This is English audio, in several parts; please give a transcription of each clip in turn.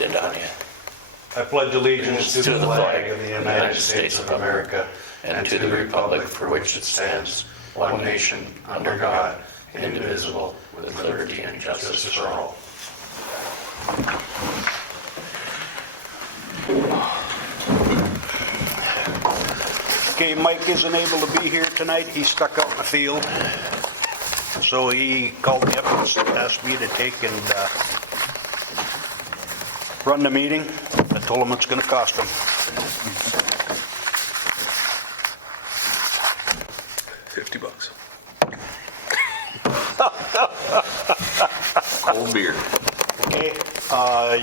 did on you. I pledge allegiance to the flag of the United States of America and to the republic for which it stands, one nation, under God, indivisible, with liberty and justice for all. Okay, Mike isn't able to be here tonight. He's stuck out in the field. So he called me up and asked me to take and run the meeting. I told him it's going to cost him. $50. Cold beer. Okay,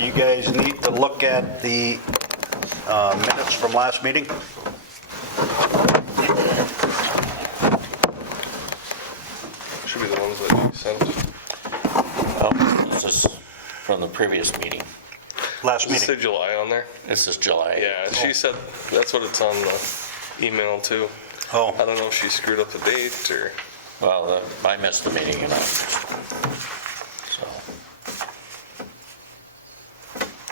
you guys need to look at the minutes from last meeting. Should be the ones that you sent. Oh, this is from the previous meeting. Last Does it say meeting. July on there? This is July. Yeah, she said that's what it's on the email too. Oh, I don't know if she screwed up the date or. Well, I missed the meeting, you know. So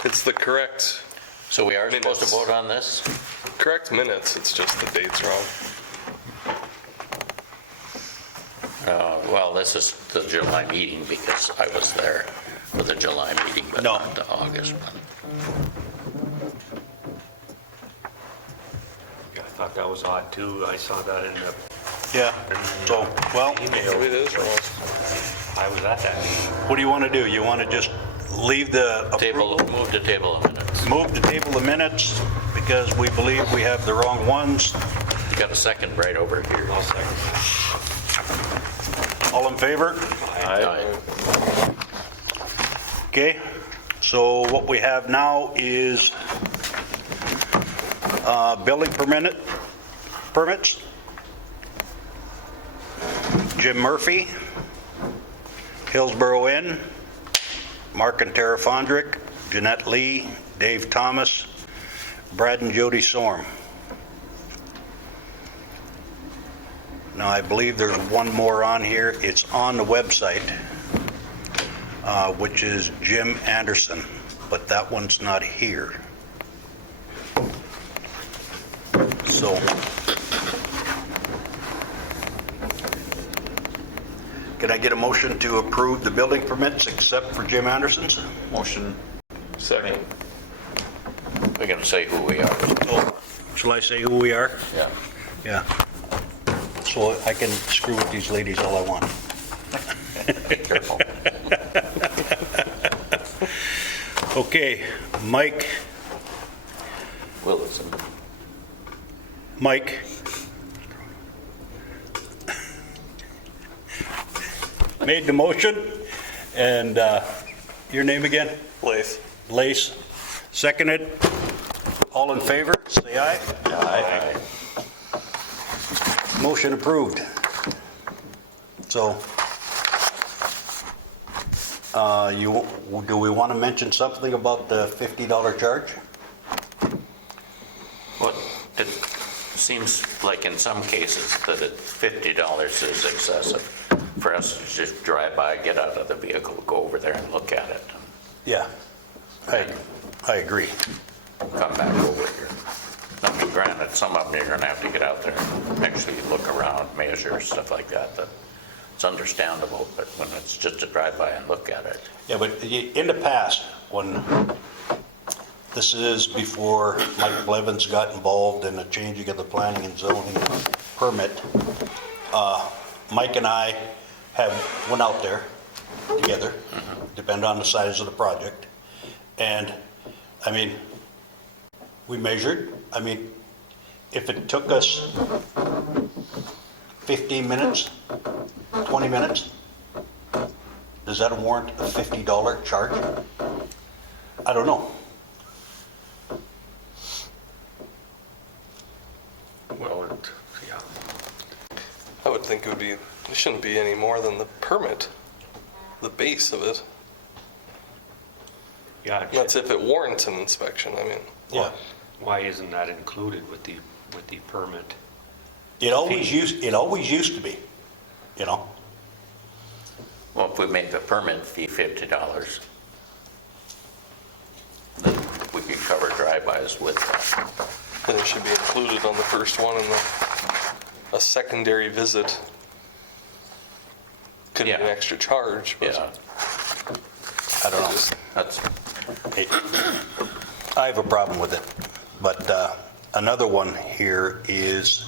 It's the correct we are supposed to Minutes. vote on this? minutes. It's just the date's wrong. Well, this is the July meeting because I was there for the July meeting, but No. not the August one. I thought that was odd too. I saw that in the yeah. So, well, Maybe email. it is wrong. I was at that meeting. what do you want to do? You want to just leave the Table, approval? move the table of minutes. Move the table of minutes because we believe we have the wrong ones. You got a second right over here. I'll second All in favor? Aye. Okay, so what we have now is building permits. Jim Murphy, Hillsborough Inn, Mark and Tara Fondrick, Jeanette Lee, Dave Thomas, Brad and Jody Sorm. Now, I believe there's one more on here. It's on the website, which is Jim Anderson, but that one's not here. So, can I get a motion to approve the building permits except for Jim Anderson's? Motion. Second. We're going to say who we are. Oh, shall I say who we are? Yeah. Yeah. So I can screw with these ladies all I want. Careful. Okay, Mike, Willison. Mike. Made the motion, and your name again? Lace. Lace. Seconded. All in favor, say aye. Aye. Motion approved. So, do we want to mention something about the $50 charge? Well, it seems like in some cases that $50 is excessive for us to just drive by, get out of the vehicle, go over there and look at it, Yeah, I agree. come back over here. Now, granted, some of them you're gonna have to get out there and actually look around, measure, stuff like that, but it's understandable, but when it's just to drive by and look at it. Yeah, but in the past, when, this is before Mike Blevins got involved in the changing of the planning and zoning permit, Mike and I went out there together, depending on the size of the project, and, I mean, we measured. I mean, if it took us 15 minutes, 20 minutes, does that warrant a $50 charge? I don't know. Well, yeah. I would think it shouldn't be any more than the permit, the base of it. Yeah, That's if it warrants an inspection, I mean. Yeah. why isn't that included with the permit? It always used to be, you know? Well, if we make the permit fee $50, drive-bys with that. Then it should be included on the first one, and a secondary visit could be an Yeah. extra charge, but Yeah, I don't know. that's, I have a problem with it. But another one here is,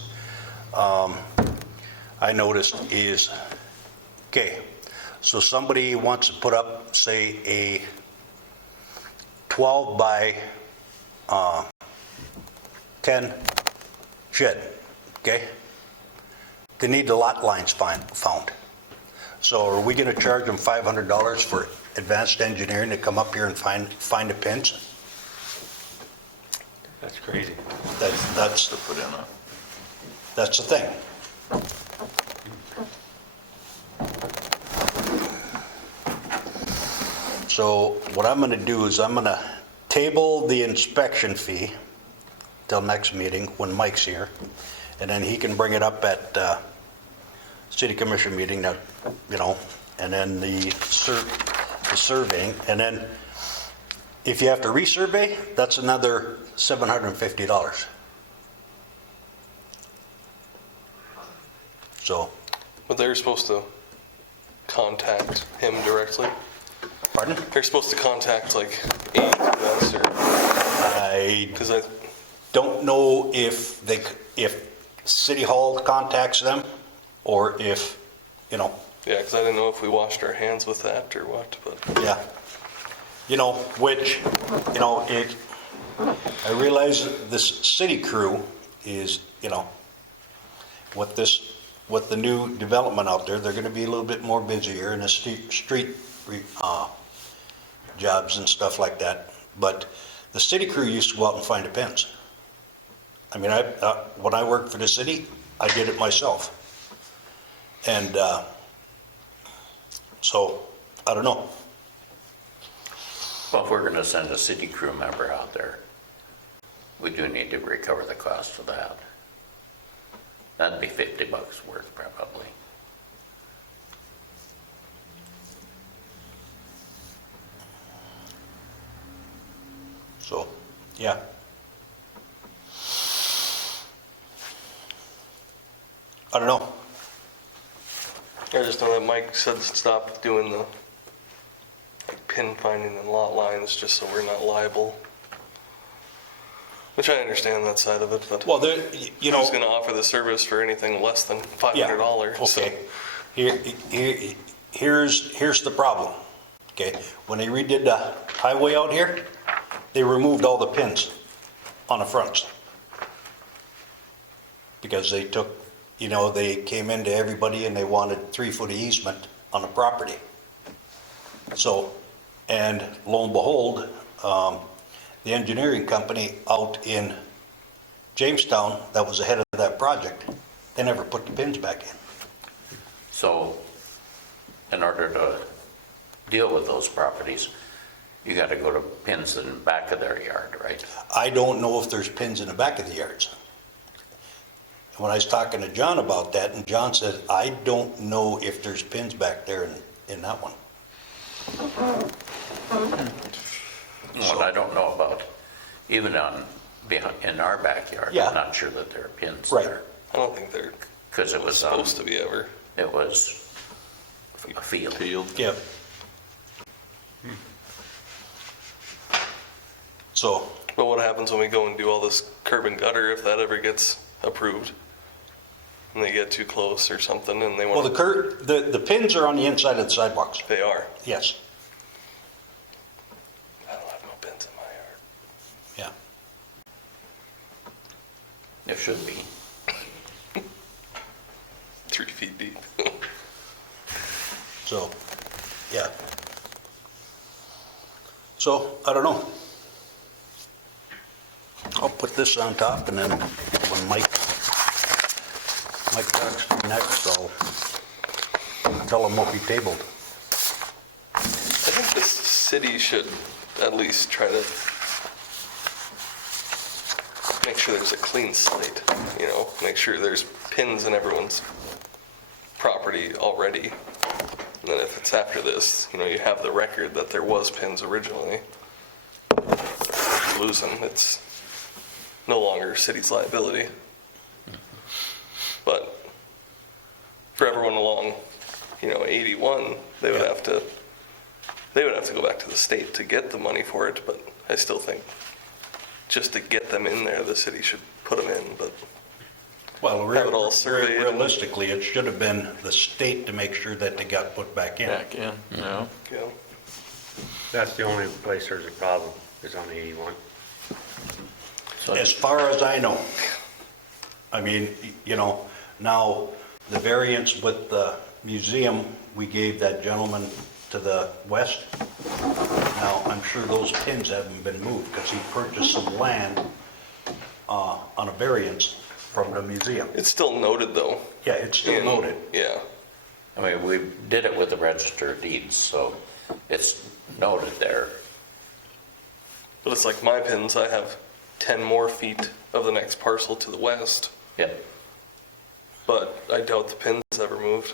I noticed is, okay, so somebody wants to put up, say, a 12 by 10 shed, okay? They need the lot lines found. So are we going to charge them $500 for advanced engineering to come up here and find the pins? That's crazy. That's to put in a, That's the thing. So what I'm going to do is I'm going to table the inspection fee till next meeting when Mike's here, and then he can bring it up at city commission meeting, that, you know, and then the surveying, and then if you have to resurvey, that's another $750. So, but they're supposed to contact him directly. pardon? They're supposed to contact like AES or, I because I, don't know if if City Hall contacts them, or if, you know, yeah, because I didn't know if we washed our hands with that or what, but yeah. You know, which, you know, I realize this city crew is, you know, with the new development out there, they're gonna be a little bit more busier in the street jobs and stuff like that. But the city crew used to go out and find the pins. I mean, when I worked for the city, I did it myself. And so, I don't know. well, if we're gonna send a city crew member out there, we do need to recover the cost of that. That'd be $50 worth probably. So, yeah. I don't know. I just know that Mike said stop doing the like pin finding and lot lines just so we're not liable. Which I understand that side of it, but Well, there, you know. who's going to offer the service for anything less than $500? So- Okay. Here's the problem. Okay, when they redid the highway out here, they removed all the pins on the fronts. Because they took, you know, they came into everybody and they wanted 3-foot easement on the property. So, and lo and behold, the engineering company out in Jamestown that was ahead of that project, they never put the pins back in. So, in order to deal with those properties, you gotta go to pins in the back of their yard, right? I don't know if there's pins in the back of the yards. And when I was talking to John about that, and John said, I don't know if there's pins back there in that one. What I don't know about, even in our backyard, Yeah. I'm not sure that there are pins Right. there. I don't think they're Because it was, supposed to be ever. it was a field. Yep. So, But what happens when we go and do all this curb and gutter if that ever gets approved? And they get too close or something and they well, want the pins are on the inside of the sidewalks. They are. Yes, I don't have no pins in my yard. yeah. There should be. 3 feet deep. So, yeah. So, I don't know. I'll put this on top and then when Mike talks next, I'll tell him what we tabled. I think the city should at least try to make sure there's a clean slate, you know, make sure there's pins in everyone's property already. And then if it's after this, you know, you have the record that there was pins originally. we're losing. It's no longer city's liability. But for everyone along, 81, they would have to go back to the state to get the money for it. But I still think just to get them in there, the city should put them in. But Well, have it all surveyed. realistically, it should have been the state to make sure that they got put back in. Back in, no. That's the only place there's a problem, is on 81. So As far as I know. I mean, now the variance with the museum, we gave that gentleman to the west. Now, I'm sure those pins haven't been moved because he purchased some land on a variance from the museum. It's still noted though. Yeah, it's still noted. Yeah. I mean, we did it with the register of deeds, so it's noted there. But it's like my pins, I have 10 more feet of the next parcel to the west, Yep. but I doubt the pin's ever moved.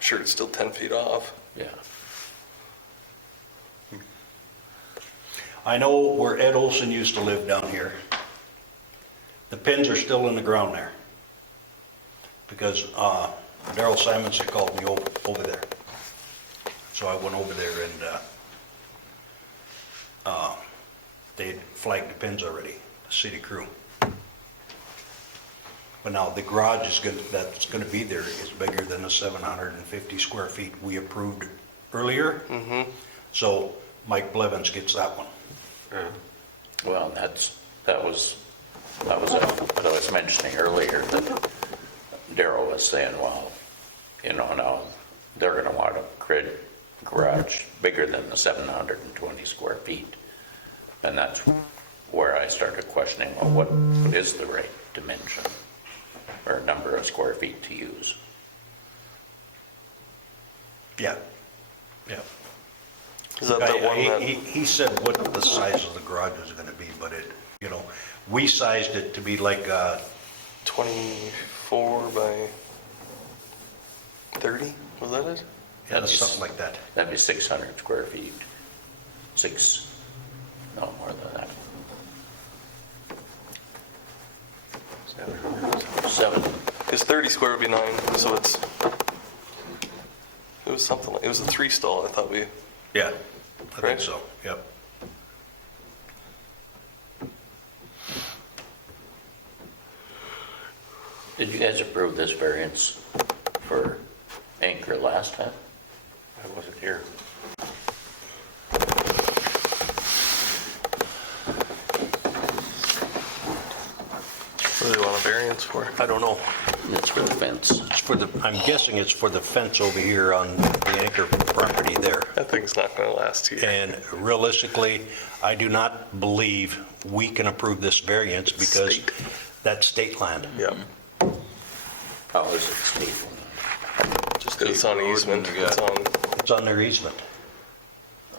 Sure, it's still 10 feet off. Yeah. I know where Ed Olson used to live down here. The pins are still in the ground there. Because Darrell Simonson called me over there. So I went over there and they'd flagged the pins already, the city crew. But now the garage that's gonna be there is bigger than the 750 square feet we approved earlier. So Mike Blevins gets that one. Well, that was what I was mentioning earlier, that Darrell was saying, well, now they're gonna want a garage bigger than the 720 square feet. And that's where I started questioning, well, what is the right dimension or number of square feet to use? Yeah, yeah. Is that the one that, He said what the size of the garage was gonna be, but we sized it to be like, 24 by 30? Was that it? something like that. That'd be 600 square feet. No more than that. 7. Because 30 square would be 9, so it was something like, it was a 3 stall, I thought we, Yeah, I think Right. so, yep. Did you guys approve this variance for Anchor last time? I wasn't here. what do they want a variance for? I don't know. It's for the fence. I'm guessing it's for the fence over here on the Anchor property there. That thing's not going to last here. And realistically, I do not believe we can approve this variance because State. that's state land. Yep. How is it, Steve? Just because it's on easement. It's on, It's on their easement.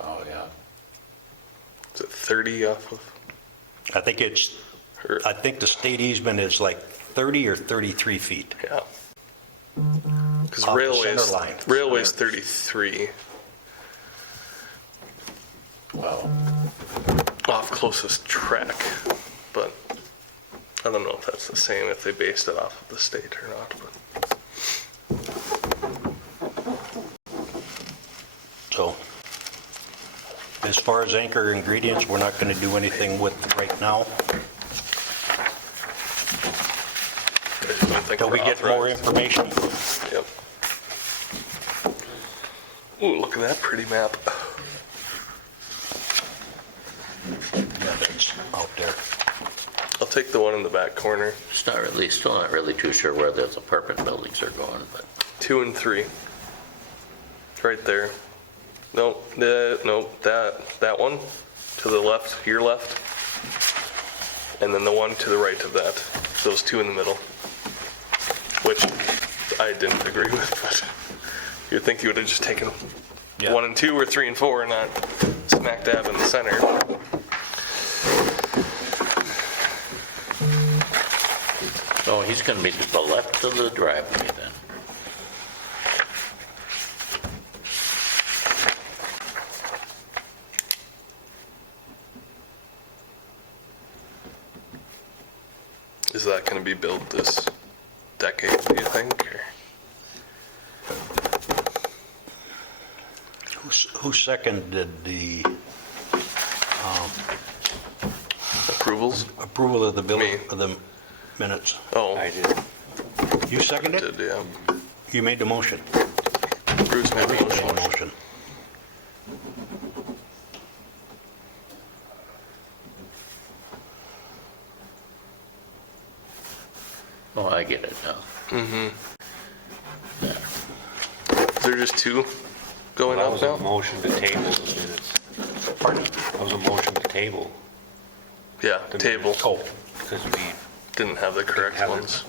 Oh, yeah. is it 30 off of? I think the state easement is like 30 or 33 feet. Yeah. Because Off the center line. railway's 33 Well, off closest track, but I don't know if that's the same if they based it off of the state or not. But So as far as Anchor ingredients, we're not going to do anything with right now I just don't think until we we're get more authorized. information. Yep. Ooh, look at that pretty map. Yeah, that's out there. I'll take the one in the back corner. still not really too sure where those apartment buildings are going, but 2 and 3. Right there. No, that one to the left, your left, and then the one to the right of that. Those 2 in the middle, which I didn't agree with, but you'd think you would have just taken Yeah. 1 and 2 or 3 and 4, not smack dab in the center. so he's going to be to the left of the driveway then. Is that gonna be built this decade, do you think? Or- Who seconded the Approvals? approval of the bill, Me. of the minutes? Oh, I did. You seconded did, it? yeah. You made the motion. Bruce made the Made motion. the motion. Oh, I get it now. Is there just two going That up was a now? motion to table the minutes. Pardon? That was a motion to table Yeah, the table. minutes. Because we Didn't have the correct have it. ones.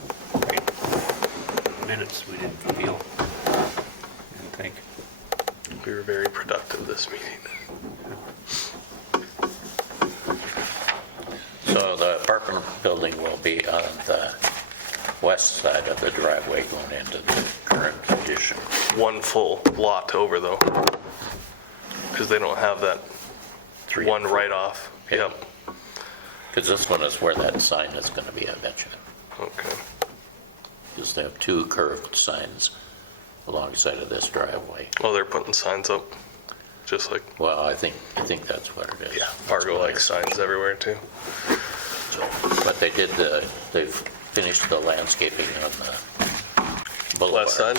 minutes, we didn't feel, didn't think. We were very productive this meeting. So the apartment building will be on the west side of the driveway going into the current condition. One full lot over though. Because they don't have that Three. one right off. Yeah. Yep. Because this one is where that sign is going to be, I bet you. Okay. Because they have two curved signs alongside of this driveway. Oh, they're putting signs up. Just like, Well, I think that's what it is. yeah, Fargo like signs everywhere too. But they've finished the landscaping on the boulevards. West side?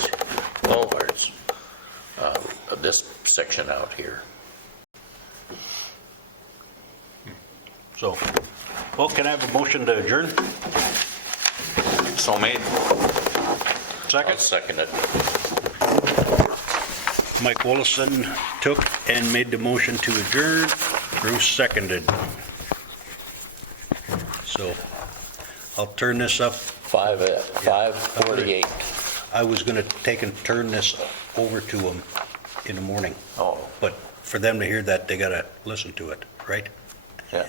Oh, Boulevards. This section out here. So, well, can I have a motion to adjourn? So made. Second? I'll second it. Mike Willison took and made the motion to adjourn. Bruce seconded. So I'll turn this up. 5:48. I was going to take and turn this over to them in the morning. Oh, But for them to hear that, they got to listen to it, right? yeah.